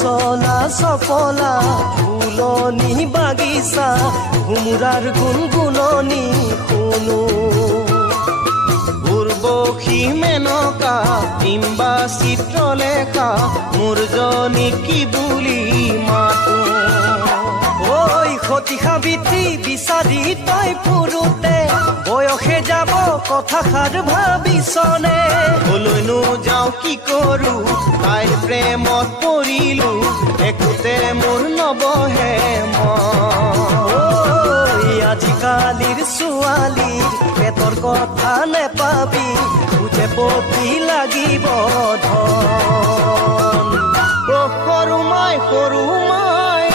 চলা চপলা ফুলনি বাগিচা ঘুমুৰাৰ গুণগুণনি শুনো উৰ্বশী মেনকা ইম্বা চিত্ৰলেখা মূৰ্জনী কি বুলি মাতো ঐ সতী সাবিত্ৰী বিচাৰি তই ফুৰোতে বয়সে যাব কথাষাৰ ভাবিছনে কলৈনো যাওঁ কি কৰো তাইৰ প্ৰেমত পৰিলো একোতে মোৰ নবহে আজিকালিৰ ছোৱালীৰ পেটৰ কথা নেপাবি বুজে পতি লাগিব ধন সৰু মাই সৰু মাই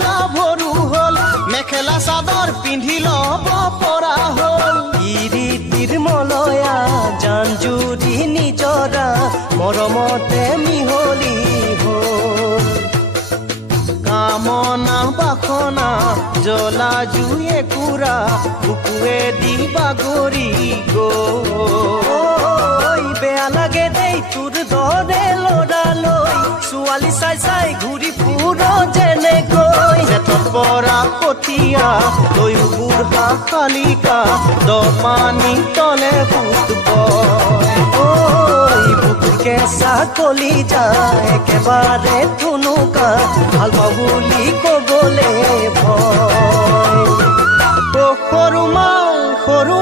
গাভৰু হল মেখেলা চাদৰ পিন্ধি ল'ব পৰা হল ইৰিতিৰ মলয়া জান জুৰি নিজৰা মৰমতে মিহলি হল কামনা বাসনা জ্বলা জুয়ে কুৰা বুকুৱে দি বাগৰি গৈ বেয়া লাগে দেই তোৰ দৰে ল'ৰালৈ ছোৱালী চাই চাই ঘূৰি ফুৰ যেনেকৈ জেঠত পৰা কঠীয়া লৈ বুঢ়া শালিকা দপানী তলে ফুটব বুকুৰ কেঁচা কলিজা একেবাৰে থুনুকা ভাল পাওঁ বুলি ক'বলে ভয় সৰু